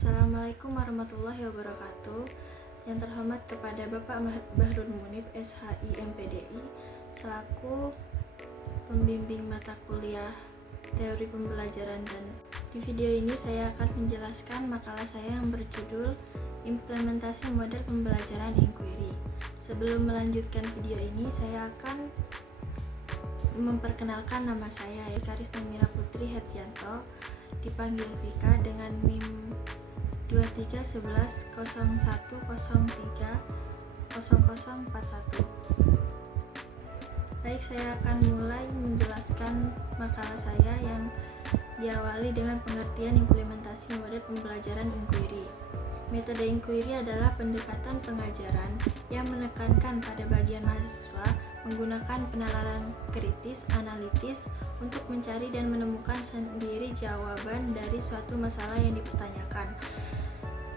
Assalamualaikum warahmatullahi wabarakatuh. Yang terhormat kepada Bapak Bahrul Munib, SHI MPDI, selaku pembimbing mata kuliah teori pembelajaran, dan di video ini saya akan menjelaskan makalah saya yang berjudul Implementasi Model Pembelajaran Inquiry. Sebelum melanjutkan video ini, saya akan memperkenalkan nama saya, Karisma Mira Putri Hetianto, dipanggil Vika dengan NIM 231101030041. Baik, saya akan mulai menjelaskan makalah saya yang diawali dengan pengertian implementasi model pembelajaran inquiry. Metode inquiry adalah pendekatan pengajaran yang menekankan pada bagian mahasiswa menggunakan penalaran kritis, analitis untuk mencari dan menemukan sendiri jawaban dari suatu masalah yang dipertanyakan.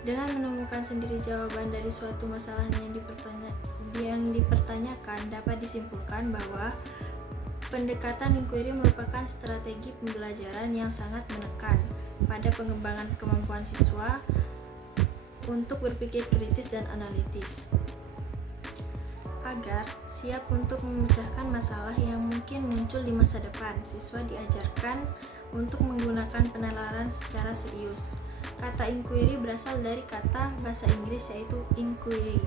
Dengan menemukan sendiri jawaban dari suatu masalah yang dipertanyakan, dapat disimpulkan bahwa pendekatan inquiry merupakan strategi pembelajaran yang sangat menekan pada pengembangan kemampuan siswa untuk berpikir kritis dan analitis. Agar siap untuk memecahkan masalah yang mungkin muncul di masa depan, siswa diajarkan untuk menggunakan penalaran secara serius. Kata inquiry berasal dari kata bahasa Inggris yaitu inquiry,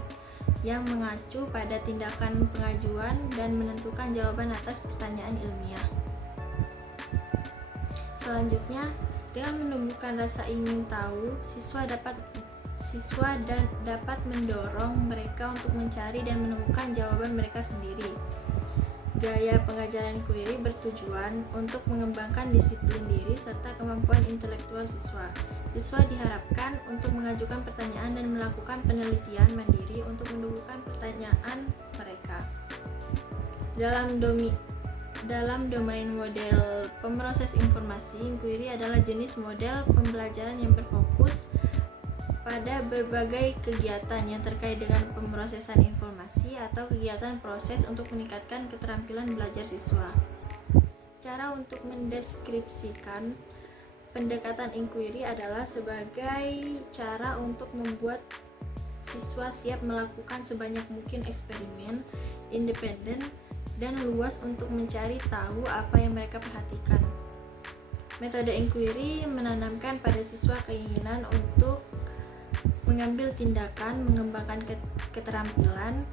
yang mengacu pada tindakan pengajuan dan menentukan jawaban atas pertanyaan ilmiah. Selanjutnya, dengan menumbuhkan rasa ingin tahu, siswa dapat mendorong mereka untuk mencari dan menemukan jawaban mereka sendiri. Gaya pengajaran inquiry bertujuan untuk mengembangkan disiplin diri serta kemampuan intelektual siswa. Siswa diharapkan untuk mengajukan pertanyaan dan melakukan penelitian mandiri untuk menumbuhkan pertanyaan mereka. Dalam domain model pemroses informasi, inquiry adalah jenis model pembelajaran yang berfokus pada berbagai kegiatan yang terkait dengan pemrosesan informasi atau kegiatan proses untuk meningkatkan keterampilan belajar siswa. Cara untuk mendeskripsikan pendekatan inquiry adalah sebagai cara untuk membuat siswa siap melakukan sebanyak mungkin eksperimen independen dan luas untuk mencari tahu apa yang mereka perhatikan. Metode inquiry menanamkan pada siswa keinginan untuk mengambil tindakan, mengembangkan keterampilan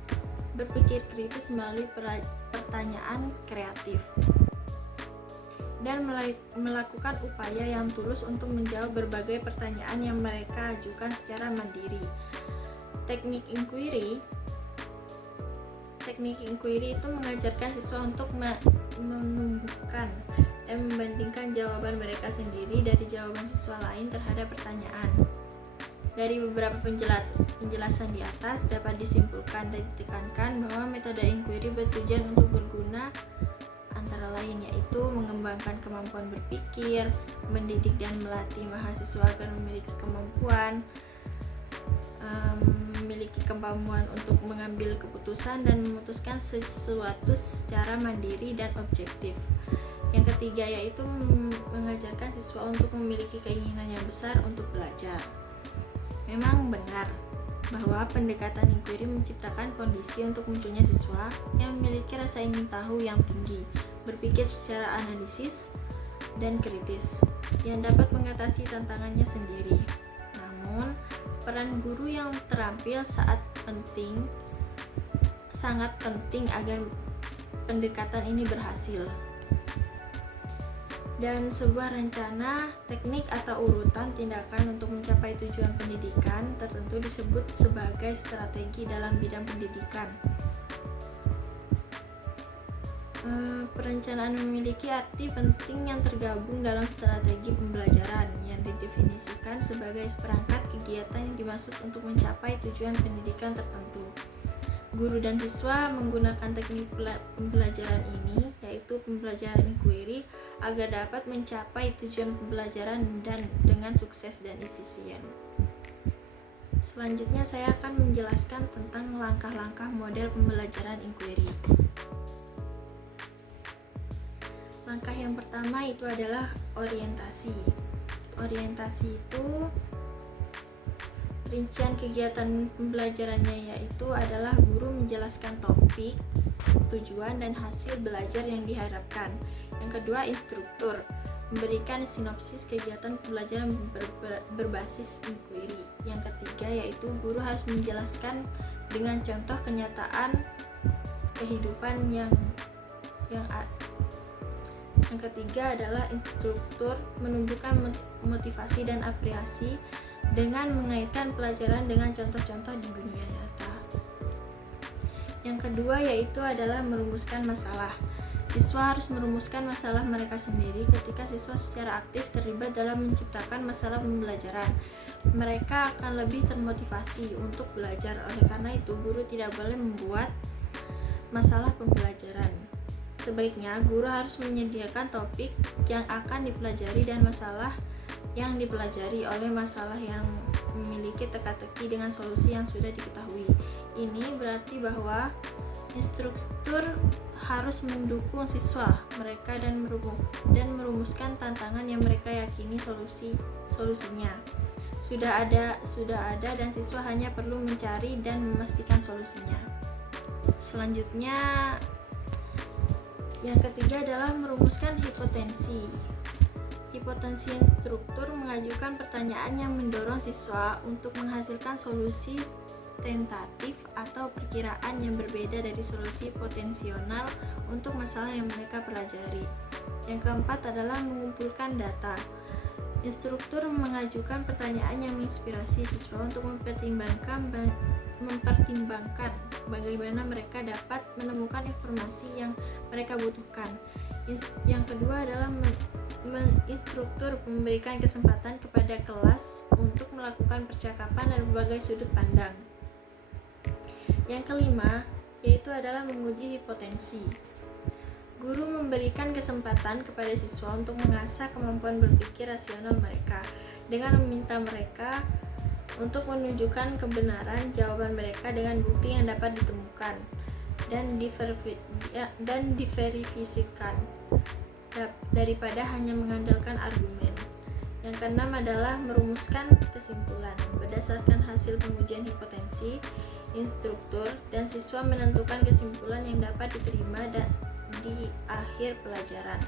berpikir kritis melalui pertanyaan kreatif, dan melakukan upaya yang tulus untuk menjawab berbagai pertanyaan yang mereka ajukan secara mandiri. Teknik inquiry itu mengajarkan siswa untuk menumbuhkan dan membandingkan jawaban mereka sendiri dari jawaban siswa lain terhadap pertanyaan. Dari beberapa penjelasan di atas dapat disimpulkan dan ditekankan bahwa metode inquiry bertujuan untuk berguna antara lain yaitu mengembangkan kemampuan berpikir, mendidik dan melatih mahasiswa agar memiliki kemampuan untuk mengambil keputusan dan memutuskan sesuatu secara mandiri dan objektif. Yang ketiga yaitu mengajarkan siswa untuk memiliki keinginan yang besar untuk belajar. Memang benar bahwa pendekatan inquiry menciptakan kondisi untuk munculnya siswa yang memiliki rasa ingin tahu yang tinggi, berpikir secara analisis dan kritis, yang dapat mengatasi tantangannya sendiri. Namun, peran guru yang terampil sangat penting agar pendekatan ini berhasil. Dan sebuah rencana, teknik atau urutan tindakan untuk mencapai tujuan pendidikan tertentu disebut sebagai strategi dalam bidang pendidikan. Perencanaan memiliki arti penting yang tergabung dalam strategi pembelajaran yang didefinisikan sebagai seperangkat kegiatan yang dimaksud untuk mencapai tujuan pendidikan tertentu. Guru dan siswa menggunakan teknik pembelajaran ini, yaitu pembelajaran inquiry, agar dapat mencapai tujuan pembelajaran dan dengan sukses dan efisien. Selanjutnya saya akan menjelaskan tentang langkah-langkah model pembelajaran inquiry. Langkah yang pertama itu adalah orientasi. Orientasi itu Rincian kegiatan pembelajarannya yaitu adalah guru menjelaskan topik, tujuan, dan hasil belajar yang diharapkan. Yang kedua, instruktur memberikan sinopsis kegiatan pembelajaran berbasis inquiry. Yang ketiga yaitu guru harus menjelaskan dengan contoh kenyataan kehidupan yang ketiga adalah instruktur menumbuhkan motivasi dan apresiasi dengan mengaitkan pelajaran dengan contoh-contoh di dunia nyata. Yang kedua yaitu adalah merumuskan masalah. Siswa harus merumuskan masalah mereka sendiri. Ketika siswa secara aktif terlibat dalam menciptakan masalah pembelajaran, mereka akan lebih termotivasi untuk belajar. Oleh karena itu, guru tidak boleh membuat masalah pembelajaran. Sebaiknya, guru harus menyediakan topik yang akan dipelajari dan masalah yang dipelajari oleh masalah yang memiliki teka-teki dengan solusi yang sudah diketahui. Ini berarti bahwa instruktur harus mendukung siswa mereka dan merumuskan tantangan yang mereka yakini solusinya sudah ada dan siswa hanya perlu mencari dan memastikan solusinya. Selanjutnya, yang ketiga adalah merumuskan hipotensi. Hipotensi instruktur mengajukan pertanyaan yang mendorong siswa untuk menghasilkan solusi tentatif atau perkiraan yang berbeda dari solusi potensial untuk masalah yang mereka pelajari. Yang keempat adalah mengumpulkan data. Instruktur mengajukan pertanyaan yang menginspirasi siswa untuk mempertimbangkan bagaimana mereka dapat menemukan informasi yang mereka butuhkan. Yang kedua adalah instruktur memberikan kesempatan kepada kelas untuk melakukan percakapan dari berbagai sudut pandang. Yang kelima yaitu adalah menguji hipotensi. Guru memberikan kesempatan kepada siswa untuk mengasah kemampuan berpikir rasional mereka dengan meminta mereka untuk menunjukkan kebenaran jawaban mereka dengan bukti yang dapat ditemukan dan diverifikasikan daripada hanya mengandalkan argumen. Yang keenam adalah merumuskan kesimpulan. Berdasarkan hasil pengujian hipotensi, instruktur dan siswa menentukan kesimpulan yang dapat diterima di akhir pelajaran.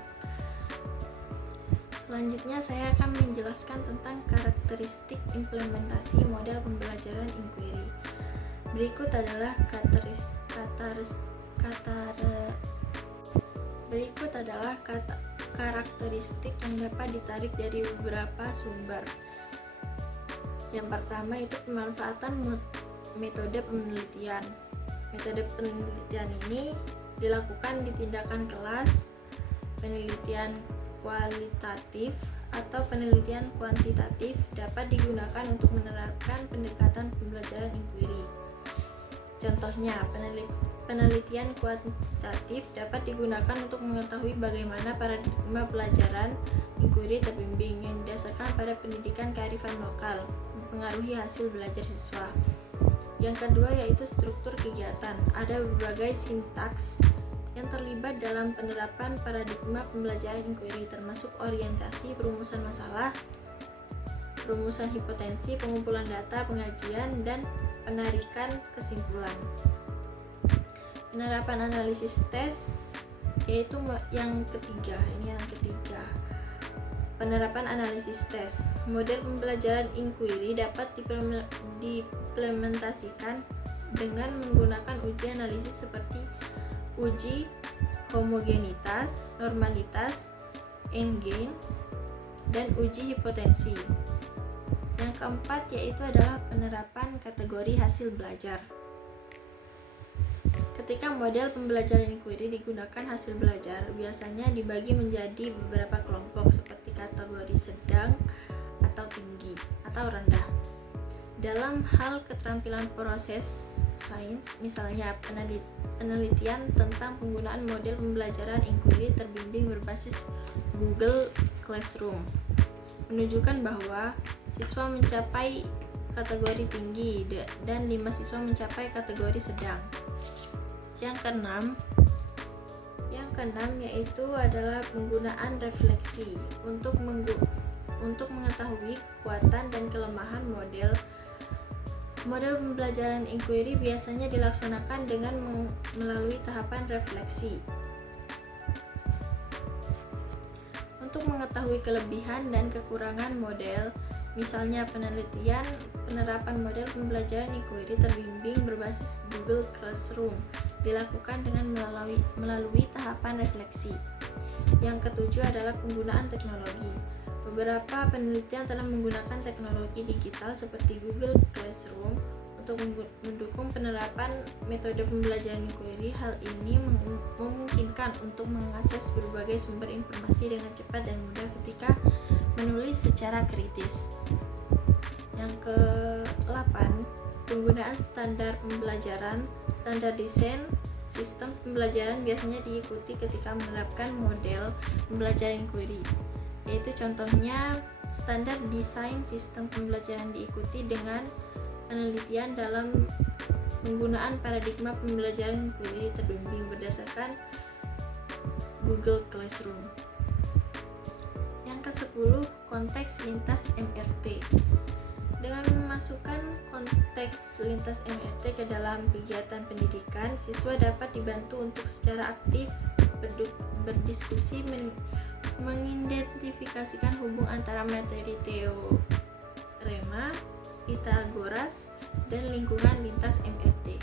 Selanjutnya saya akan menjelaskan tentang karakteristik implementasi model pembelajaran inquiry. Berikut adalah karakteristik yang dapat ditarik dari beberapa sumber. Yang pertama itu pemanfaatan metode penelitian. Metode penelitian ini dilakukan di tindakan kelas, penelitian kualitatif atau penelitian kuantitatif dapat digunakan untuk menerapkan pendekatan pembelajaran inquiry. Contohnya, penelitian kuantitatif dapat digunakan untuk mengetahui bagaimana paradigma pelajaran inquiry terbimbing yang didasarkan pada pendidikan kearifan lokal mempengaruhi hasil belajar siswa. Yang kedua yaitu struktur kegiatan. Ada berbagai sintaks yang terlibat dalam penerapan paradigma pembelajaran inquiry, termasuk orientasi, perumusan masalah, perumusan hipotensi, pengumpulan data, pengajian, dan penarikan kesimpulan. Penerapan analisis tes yaitu yang ketiga. Penerapan analisis tes. Model pembelajaran inquiry dapat diimplementasikan dengan menggunakan uji analisis seperti uji homogenitas, normalitas, endgame, dan uji hipotensi. Yang keempat yaitu adalah penerapan kategori hasil belajar. Ketika model pembelajaran inquiry digunakan, hasil belajar biasanya dibagi menjadi beberapa kelompok seperti kategori sedang atau tinggi atau rendah. Dalam hal keterampilan proses sains, misalnya penelitian tentang penggunaan model pembelajaran inquiry terbimbing berbasis Google Classroom menunjukkan bahwa siswa mencapai kategori tinggi dan 5 siswa mencapai kategori sedang. Yang keenam yaitu adalah penggunaan refleksi untuk mengetahui kekuatan dan kelemahan model Model pembelajaran inquiry biasanya dilaksanakan dengan melalui tahapan refleksi. Untuk mengetahui kelebihan dan kekurangan model, misalnya penelitian, penerapan model pembelajaran inquiry terbimbing berbasis Google Classroom dilakukan dengan melalui tahapan refleksi. Yang ketujuh adalah penggunaan teknologi. Beberapa penelitian telah menggunakan teknologi digital seperti Google Classroom untuk mendukung penerapan metode pembelajaran inquiry. Hal ini memungkinkan untuk mengakses berbagai sumber informasi dengan cepat dan mudah ketika menulis secara kritis. Yang ke-8, penggunaan standar pembelajaran. Standar desain sistem pembelajaran biasanya diikuti ketika menerapkan model pembelajaran inquiry, yaitu contohnya standar desain sistem pembelajaran diikuti dengan penelitian dalam penggunaan paradigma pembelajaran inquiry terbimbing berdasarkan Google Classroom. Yang ke-10, konteks lintas MRT. Dengan memasukkan konteks lintas MRT ke dalam kegiatan pendidikan, siswa dapat dibantu untuk secara aktif berdiskusi mengidentifikasikan hubung antara materi teorema Pythagoras dan lingkungan lintas MRT.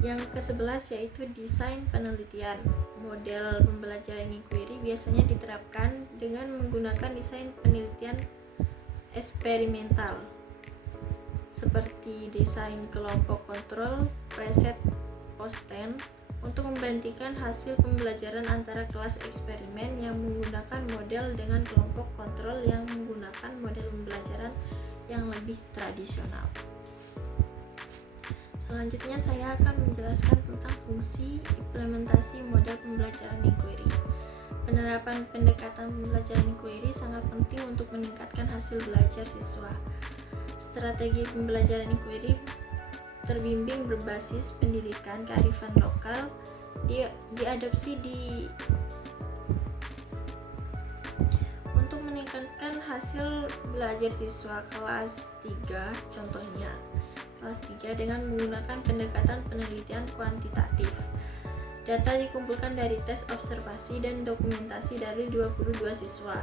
Yang ke-11 yaitu desain penelitian. Model pembelajaran inquiry biasanya diterapkan dengan menggunakan desain penelitian eksperimental seperti desain kelompok kontrol preset post-10 untuk membandingkan hasil pembelajaran antara kelas eksperimen yang menggunakan model dengan kelompok kontrol yang menggunakan model pembelajaran yang lebih tradisional. Selanjutnya saya akan menjelaskan tentang fungsi implementasi model pembelajaran inquiry. Penerapan pendekatan pembelajaran inquiry sangat penting untuk meningkatkan hasil belajar siswa. Strategi pembelajaran inquiry terbimbing berbasis pendidikan kearifan lokal diadopsi untuk meningkatkan hasil belajar siswa kelas 3, contohnya kelas 3 dengan menggunakan pendekatan penelitian kuantitatif. Data dikumpulkan dari tes observasi dan dokumentasi dari 22 siswa.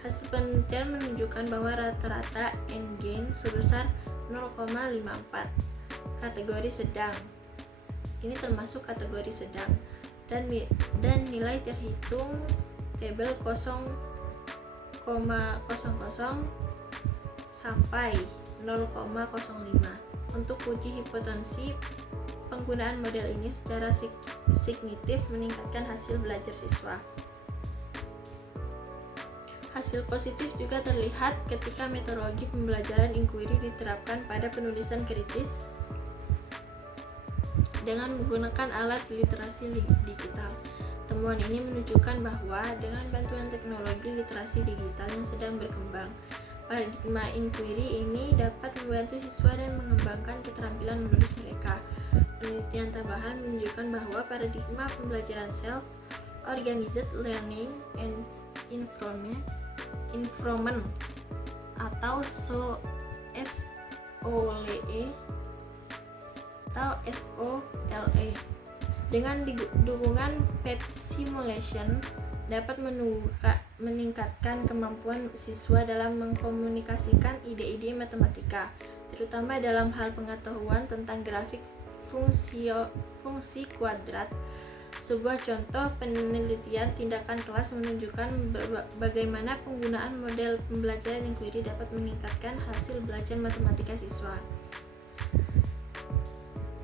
Hasil penelitian menunjukkan bahwa rata-rata N-gain sebesar 0,54. Kategori sedang. Ini termasuk kategori sedang. Dan nilai terhitung tabel 0,00 sampai 0,05. Untuk uji hipotensi, penggunaan model ini secara signifikan meningkatkan hasil belajar siswa. Hasil positif juga terlihat ketika metodologi pembelajaran inquiry diterapkan pada penulisan kritis dengan menggunakan alat literasi digital. Temuan ini menunjukkan bahwa dengan bantuan teknologi literasi digital yang sedang berkembang, paradigma inquiry ini dapat membantu siswa dan mengembangkan keterampilan menulis mereka. Penelitian tambahan menunjukkan bahwa paradigma pembelajaran self-organized learning and improvement atau SOLE dengan dukungan PET simulation dapat meningkatkan kemampuan siswa dalam mengkomunikasikan ide-ide matematika, terutama dalam hal pengetahuan tentang grafik fungsi kuadrat. Sebuah contoh penelitian tindakan kelas menunjukkan bagaimana penggunaan model pembelajaran inquiry dapat meningkatkan hasil belajar matematika siswa.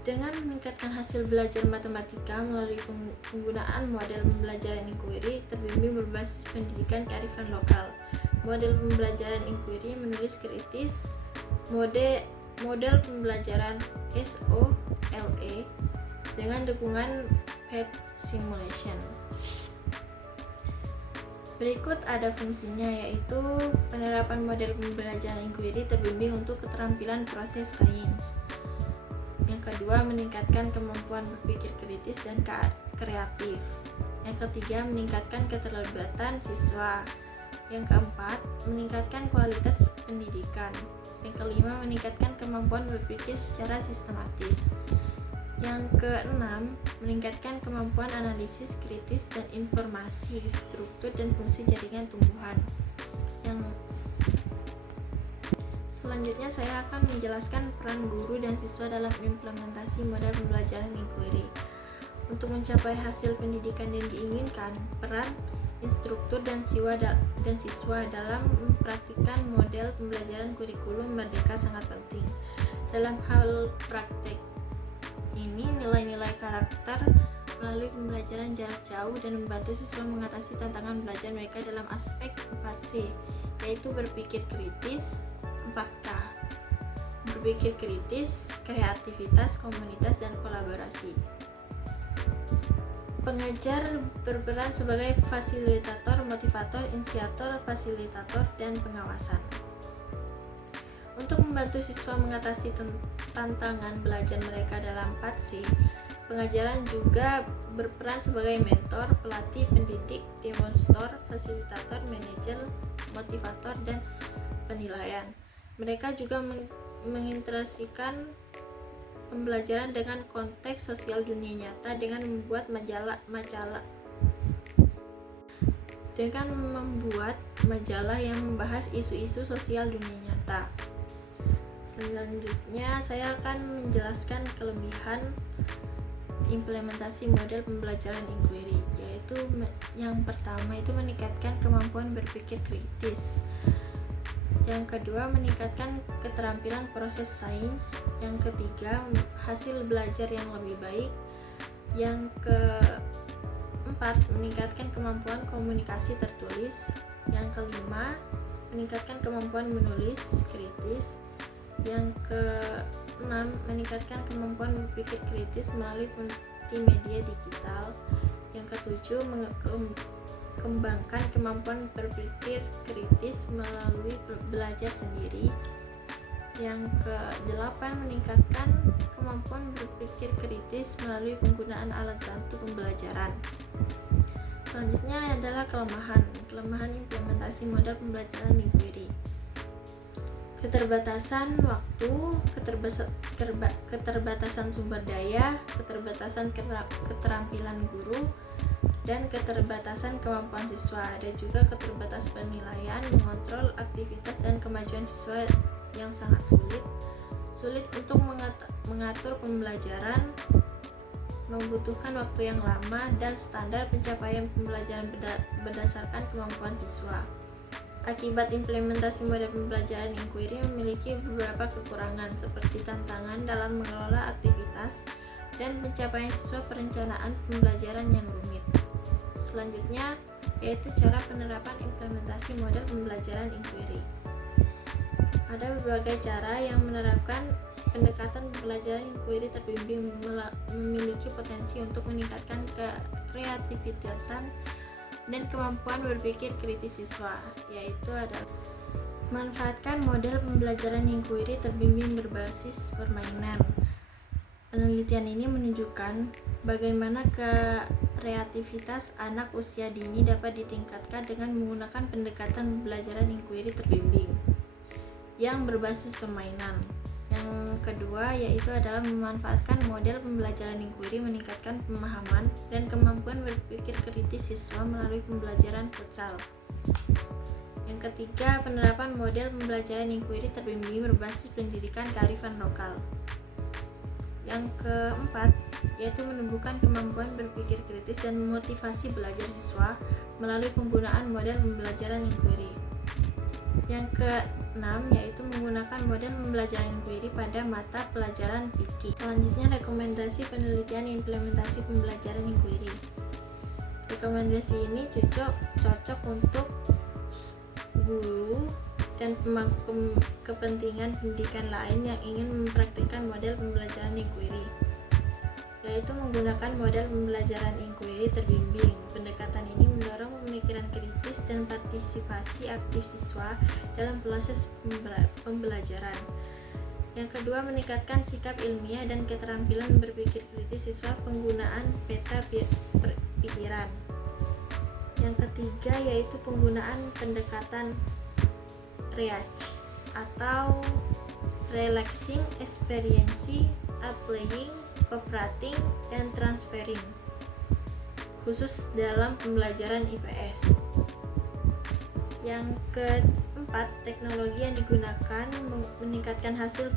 Dengan meningkatkan hasil belajar matematika melalui penggunaan model pembelajaran inquiry terbimbing berbasis pendidikan kearifan lokal. Model pembelajaran inquiry menulis kritis, model pembelajaran SOLE dengan dukungan PET simulation. Berikut ada fungsinya, yaitu penerapan model pembelajaran inquiry terbimbing untuk keterampilan proses sains. Yang kedua, meningkatkan kemampuan berpikir kritis dan kreatif. Yang ketiga, meningkatkan keterlibatan siswa. Yang keempat, meningkatkan kualitas pendidikan. Yang kelima, meningkatkan kemampuan berpikir secara sistematis. Yang keenam, meningkatkan kemampuan analisis kritis dan informasi, struktur dan fungsi jaringan tumbuhan. Yang selanjutnya saya akan menjelaskan peran guru dan siswa dalam implementasi model pembelajaran inquiry. Untuk mencapai hasil pendidikan yang diinginkan, peran instruktur dan siswa dalam mempraktikkan model pembelajaran kurikulum merdeka sangat penting. Dalam hal praktek ini, nilai-nilai karakter melalui pembelajaran jarak jauh dan membantu siswa mengatasi tantangan belajar mereka dalam aspek 4C, yaitu berpikir kritis, 4K, berpikir kritis, kreativitas, komunitas, dan kolaborasi. Pengajar berperan sebagai fasilitator, motivator, inisiator, fasilitator, dan pengawasan. Untuk membantu siswa mengatasi tantangan belajar mereka dalam 4C, pengajaran juga berperan sebagai mentor, pelatih, pendidik, demonstor, fasilitator, manajer, motivator, dan penilaian. Mereka juga mengintegrasikan pembelajaran dengan konteks sosial dunia nyata dengan membuat majalah yang membahas isu-isu sosial dunia nyata. Selanjutnya saya akan menjelaskan kelebihan implementasi model pembelajaran inquiry, yaitu yang pertama itu meningkatkan kemampuan berpikir kritis. Yang kedua, meningkatkan keterampilan proses sains. Yang ketiga, hasil belajar yang lebih baik. Yang keempat, meningkatkan kemampuan komunikasi tertulis. Yang kelima, meningkatkan kemampuan menulis kritis. Yang keenam, meningkatkan kemampuan berpikir kritis melalui multimedia digital. Yang ketujuh, mengembangkan kemampuan berpikir kritis melalui belajar sendiri. Yang ke-8, meningkatkan kemampuan berpikir kritis melalui penggunaan alat bantu pembelajaran. Selanjutnya adalah kelemahan implementasi model pembelajaran inquiry. Keterbatasan waktu, keterbatasan sumber daya, keterbatasan keterampilan guru, dan keterbatasan kemampuan siswa. Ada juga keterbatasan penilaian, mengontrol aktivitas dan kemajuan siswa yang sangat sulit untuk mengatur pembelajaran, membutuhkan waktu yang lama, dan standar pencapaian pembelajaran berdasarkan kemampuan siswa. Akibat implementasi model pembelajaran inquiry memiliki beberapa kekurangan, seperti tantangan dalam mengelola aktivitas dan pencapaian siswa perencanaan pembelajaran yang rumit. Selanjutnya yaitu cara penerapan implementasi model pembelajaran inquiry. Ada berbagai cara yang menerapkan pendekatan pembelajaran inquiry terbimbing memiliki potensi untuk meningkatkan kreativitasan dan kemampuan berpikir kritis siswa, yaitu adalah manfaatkan model pembelajaran inquiry terbimbing berbasis permainan. Penelitian ini menunjukkan bagaimana kreativitas anak usia dini dapat ditingkatkan dengan menggunakan pendekatan pembelajaran inquiry terbimbing yang berbasis permainan. Yang kedua yaitu adalah memanfaatkan model pembelajaran inquiry meningkatkan pemahaman dan kemampuan berpikir kritis siswa melalui pembelajaran futsal. Yang ketiga, penerapan model pembelajaran inquiry terbimbing berbasis pendidikan kearifan lokal. Yang keempat, yaitu menumbuhkan kemampuan berpikir kritis dan memotivasi belajar siswa melalui penggunaan model pembelajaran inquiry. Yang keenam, yaitu menggunakan model pembelajaran inquiry pada mata pelajaran fikih. Selanjutnya, rekomendasi penelitian implementasi pembelajaran inquiry. Rekomendasi ini cocok untuk guru dan pemangku kepentingan pendidikan lain yang ingin mempraktikkan model pembelajaran inquiry, yaitu menggunakan model pembelajaran inquiry terbimbing. Pendekatan ini mendorong pemikiran kritis dan partisipasi aktif siswa dalam proses pembelajaran. Yang kedua, meningkatkan sikap ilmiah dan keterampilan berpikir kritis siswa, penggunaan peta pikiran. Yang ketiga yaitu penggunaan pendekatan REACH atau Relaxing Experience, Applying, Cooperating, dan Transferring, khusus dalam pembelajaran IPS. Yang keempat, teknologi yang digunakan meningkatkan hasil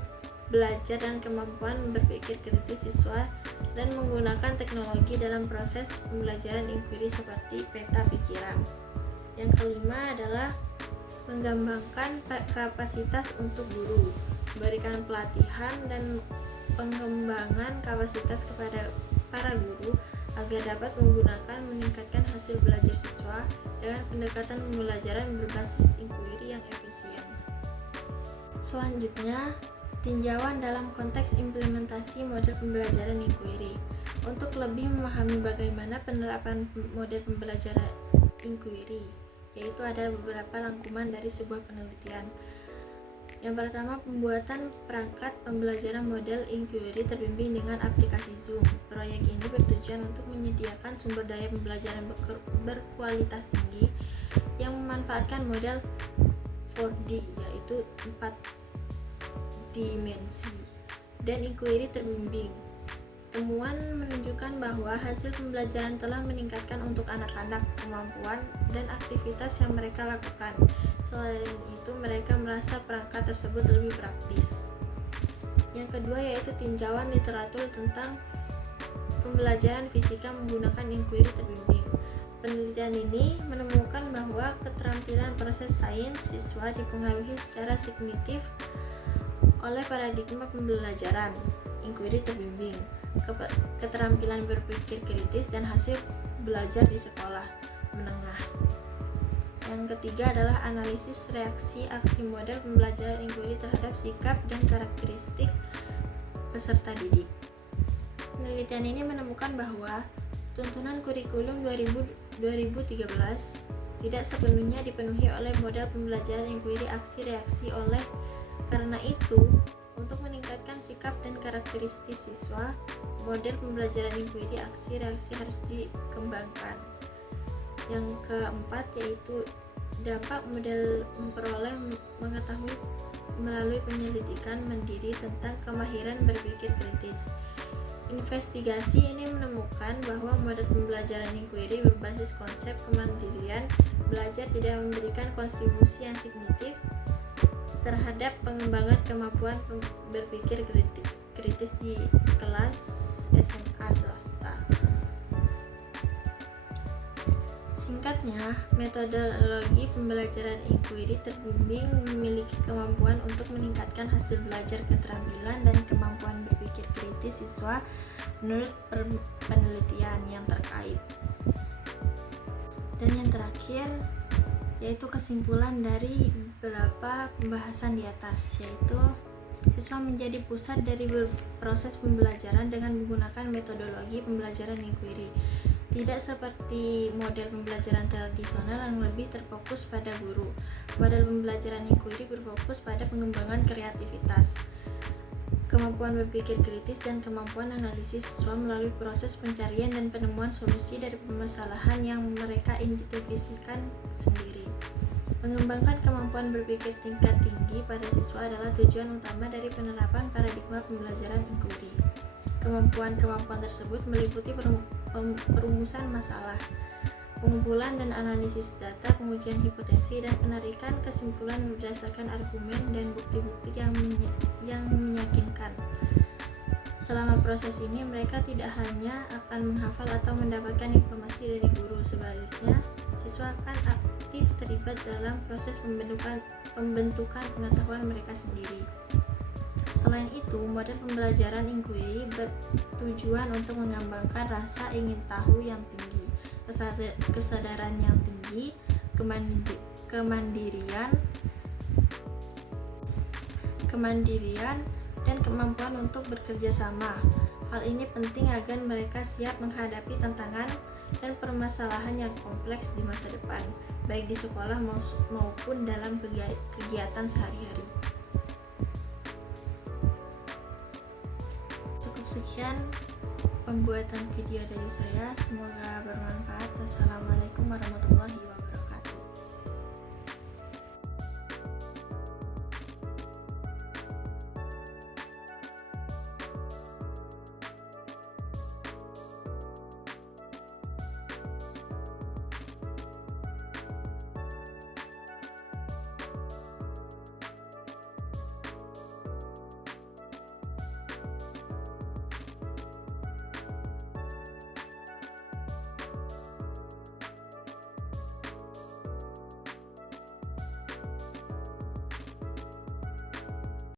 belajar dan kemampuan berpikir kritis siswa dan menggunakan teknologi dalam proses pembelajaran inquiry seperti peta pikiran. Yang kelima adalah mengembangkan kapasitas untuk guru, memberikan pelatihan dan pengembangan kapasitas kepada para guru agar dapat meningkatkan hasil belajar siswa dengan pendekatan pembelajaran berbasis inquiry yang efisien. Selanjutnya, tinjauan dalam konteks implementasi model pembelajaran inquiry. Untuk lebih memahami bagaimana penerapan model pembelajaran inquiry, yaitu ada beberapa rangkuman dari sebuah penelitian. Yang pertama, pembuatan perangkat pembelajaran model inquiry terbimbing dengan aplikasi Zoom. Proyek ini bertujuan untuk menyediakan sumber daya pembelajaran berkualitas tinggi yang memanfaatkan model 4D, yaitu 4 dimensi, dan inquiry terbimbing. Temuan menunjukkan bahwa hasil pembelajaran telah meningkatkan untuk anak-anak kemampuan dan aktivitas yang mereka lakukan. Selain itu, mereka merasa perangkat tersebut lebih praktis. Yang kedua yaitu tinjauan literatur tentang pembelajaran fisika menggunakan inquiry terbimbing. Penelitian ini menemukan bahwa keterampilan proses sains siswa dipengaruhi secara signifikan oleh paradigma pembelajaran inquiry terbimbing, keterampilan berpikir kritis, dan hasil belajar di sekolah menengah. Yang ketiga adalah analisis reaksi aksi model pembelajaran inquiry terhadap sikap dan karakteristik peserta didik. Penelitian ini menemukan bahwa tuntunan kurikulum 2013 tidak sepenuhnya dipenuhi oleh model pembelajaran inquiry aksi reaksi. Karena itu, untuk meningkatkan sikap dan karakteristik siswa, model pembelajaran inquiry aksi reaksi harus dikembangkan. Yang keempat yaitu dampak model memperoleh mengetahui melalui penyelidikan mandiri tentang kemahiran berpikir kritis. Investigasi ini menemukan bahwa model pembelajaran inquiry berbasis konsep kemandirian belajar tidak memberikan kontribusi yang signifikan terhadap pengembangan kemampuan berpikir kritis di kelas SMA swasta. Singkatnya, metodologi pembelajaran inquiry terbimbing memiliki kemampuan untuk meningkatkan hasil belajar, keterampilan, dan kemampuan berpikir kritis siswa menurut penelitian yang terkait. Dan yang terakhir yaitu kesimpulan dari beberapa pembahasan di atas, yaitu siswa menjadi pusat dari proses pembelajaran dengan menggunakan metodologi pembelajaran inquiry. Tidak seperti model pembelajaran tradisional yang lebih terfokus pada guru. Model pembelajaran inquiry berfokus pada pengembangan kreativitas, kemampuan berpikir kritis, dan kemampuan analisis siswa melalui proses pencarian dan penemuan solusi dari permasalahan yang mereka identifikasikan sendiri. Mengembangkan kemampuan berpikir tingkat tinggi pada siswa adalah tujuan utama dari penerapan paradigma pembelajaran inquiry. Kemampuan-kemampuan tersebut meliputi perumusan masalah, pengumpulan dan analisis data, pengujian hipotesis, dan penarikan kesimpulan berdasarkan argumen dan bukti-bukti yang meyakinkan. Selama proses ini, mereka tidak hanya akan menghafal atau mendapatkan informasi dari guru, sebaliknya siswa akan aktif terlibat dalam proses pembentukan pengetahuan mereka sendiri. Selain itu, model pembelajaran inquiry bertujuan untuk mengembangkan rasa ingin tahu yang tinggi, kesadaran yang tinggi, kemandirian, dan kemampuan untuk bekerja sama. Hal ini penting agar mereka siap menghadapi tantangan dan permasalahan yang kompleks di masa depan, baik di sekolah maupun dalam kegiatan sehari-hari. Cukup sekian pembuatan video dari saya. Semoga bermanfaat. Wassalamualaikum warahmatullahi wabarakatuh.